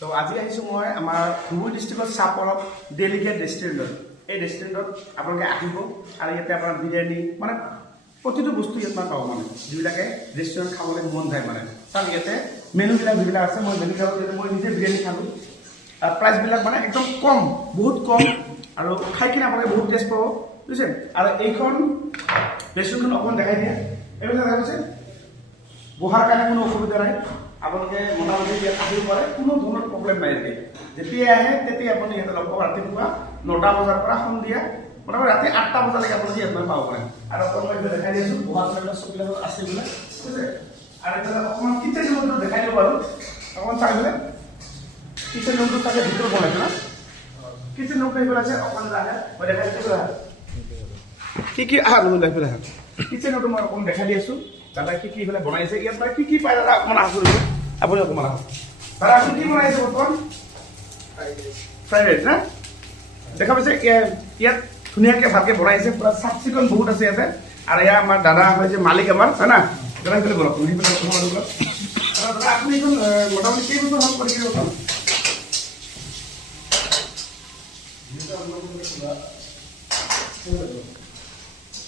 তো আজি আহিছো মই আমাৰ ধুবুৰী ডিষ্ট্ৰিক্টৰ চাপৰত ডেলিগেট ৰেষ্টুৰেণ্টত। এই ৰেষ্টুৰেণ্টত আপোনালোকে আহিব আৰু ইয়াতে আপোনাৰ বিৰিয়ানী মানে প্ৰতিটো বস্তু ইয়াত পাব মানে যিবিলাকে ৰেষ্টুৰেণ্ট খাবলৈ মন যায় মানে। কাৰণ ইয়াতে মেনুবিলাক যিবিলাক আছে মই মেনুবিলাকত মই নিজে বিৰিয়ানী খালোঁ আৰু প্ৰাইচবিলাক মানে একদম কম, বহুত কম আৰু খাই কিনে আপোনালোকে বহুত টেষ্ট পাব বুজিছে। আৰু এইখন ৰেষ্টুৰেণ্টখন অকণমান দেখাই দিয়ে। এইবিলাক দেখা গৈছে বহাৰ কাৰণে কোনো অসুবিধা নাই, আপোনালোকে মোটামুটি ইয়াত আহিব পাৰে, কোনো ধৰণৰ প্ৰব্লেম নাই। যেতিয়াই আহে তেতিয়াই আপুনি ইয়াতে লগ পাব। ৰাতিপুৱা 9টা বজাৰ পৰা সন্ধিয়া মোটামুটি ৰাতি 8টা বজালৈকে আপোনালোকে ইয়াত পাব পাৰে। আৰু অকণমান মই দেখাই দি আছোঁ বহাৰ কাৰণে চকীবিলাক আছে বোলে বুজিছে। আৰু এতিয়া অকণমান কিচেন ৰুমটো দেখাই দিব পাৰোঁ, অকণমান চাই বোলে কিচেন ৰুমটো চাগে ভিতৰত বনাইছে না, কিচেন ৰুমটো এইফালে আছে। অকণমান আহে মই দেখাই দিছোঁ কি কি আহা বোলে এইফালে আহা কিচেন ৰুমটো মই অকণমান দেখাই দি আছোঁ। দাদা কি কি এইফালে বনাইছে, ইয়াত মানে কি পায় দাদা অকণমান আহ কৰিব আপুনি অকণমান আহক। দাদা আপুনি কি বনাইছে বৰ্তমান? ফ্ৰাইড ৰাইচ না দেখা পাইছে। ইয়াত ধুনীয়াকৈ ভালকৈ বনাইছে, পূৰা চাফ চিকুণ বহুত আছে ইয়াতে। আৰু এয়া আমাৰ দাদা হৈছে মালিক আমাৰ হয় না, দাদা সেইফালে বলক দাদা আপুনি এইখন মোটামুটি কেইবছৰ হ'ল কৰি কিনে বৰ্তমান?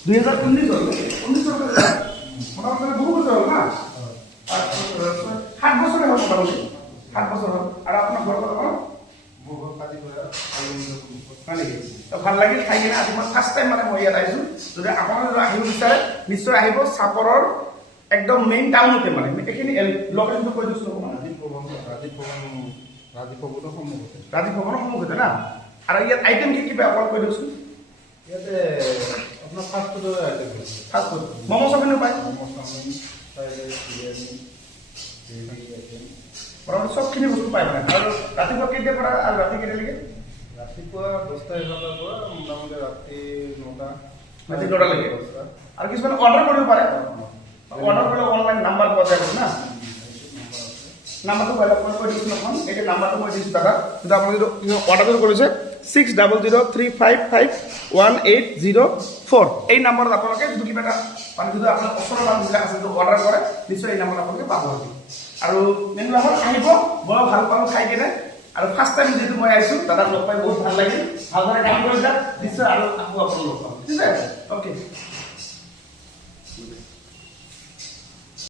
2019 হ'ল। 19 মোটামুটি বহু বছৰ হ'ল না, 7 বছৰে হ'ল মোটামুটি 7 বছৰ হ'ল। আৰু আপোনাৰ ঘৰ ক'ত? হয় নেকি? ভাল লাগিল খাই কিনে। আজি মই ফাৰ্ষ্ট টাইম মানে মই ইয়াত আহিছোঁ। যদি আপোনালোকে আহিব বিচাৰে নিশ্চয় আহিব। চাপৰৰ একদম মেইন টাউনতে মানে এইখিনি লোকেশ্যনটো কৈ দিছোঁ অকণমান। ৰাজীৱ ভৱনৰ সন্মুখতে না। আৰু ইয়াত আইটেম কি পায় অকণমান কৈ দিওকচোন। ইয়াতে আপোনাৰ ফাষ্ট ফুডৰ আইটেম আছে। ফাষ্ট ফুড ম'ম' চাওমিনো পায়, মোটামুটি চবখিনি বস্তু পায় মানে। আৰু ৰাতিপুৱা কেইটাৰ পৰা আৰু ৰাতি কেইটালৈকে? ৰাতিপুৱা 10টা-11টাৰ পৰা মোটামুটি ৰাতি 9টা। ৰাতি 9টালৈকে। আৰু কিছুমানে অৰ্ডাৰ কৰিব পাৰে, অৰ্ডাৰ কৰিলে অনলাইন নাম্বাৰ পোৱা যায় না। নাম্বাৰটো কৈ দিছোঁ অকণ। এই নাম্বাৰটো মই দিছোঁ দাদা, কিন্তু আপোনালোকে অৰ্ডাৰটো কৰিছে 6003551804। এই নাম্বাৰত আপোনালোকে যদি কিবা এটা মানে যদি আপোনাৰ ওচৰৰ মানুহবিলাক আছে যদি অৰ্ডাৰ কৰে নিশ্চয় এই নাম্বাৰত আপোনালোকে পাব। আৰু মেনুবিলাকত আহিব, বৰ ভাল পালোঁ খাই কিনে। আৰু ফাৰ্ষ্ট টাইম যিহেতু মই আহিছোঁ দাদাক লগ পাই বহুত ভাল লাগিল। ভালদৰে কাম কৰিছে নিশ্চয় আৰু আকৌ আপোনাক লগ পাম ঠিক আছে। অ'কে।